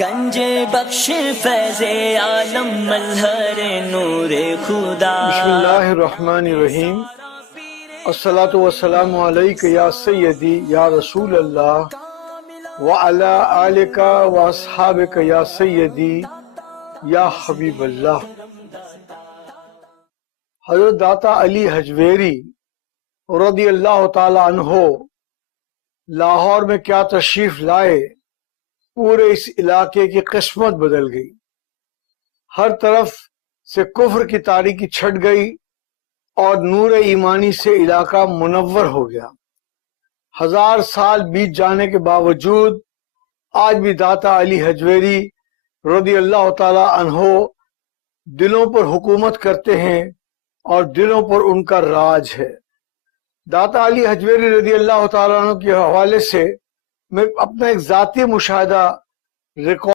گنج بخش فیض عالم مظہر نور خدا. بسم اللہ الرحمن الرحیم. الصلاۃ والسلام علیک یا سیدی یا رسول اللہ وعلی آلک واصحابک یا سیدی یا حبیب اللہ. حضرت داتا علی حجویری رضی اللہ تعالی عنہ لاہور میں کیا تشریف لائے، پورے اس علاقے کی قسمت بدل گئی. ہر طرف سے کفر کی تاریکی چھٹ گئی اور نور ایمانی سے علاقہ منور ہو گیا. 1000 سال بیت جانے کے باوجود آج بھی داتا علی حجویری رضی اللہ تعالی عنہ دلوں پر حکومت کرتے ہیں اور دلوں پر ان کا راج ہے. داتا علی حجویری رضی اللہ تعالی عنہ کے حوالے سے میں اپنا ایک ذاتی مشاہدہ ریکارڈ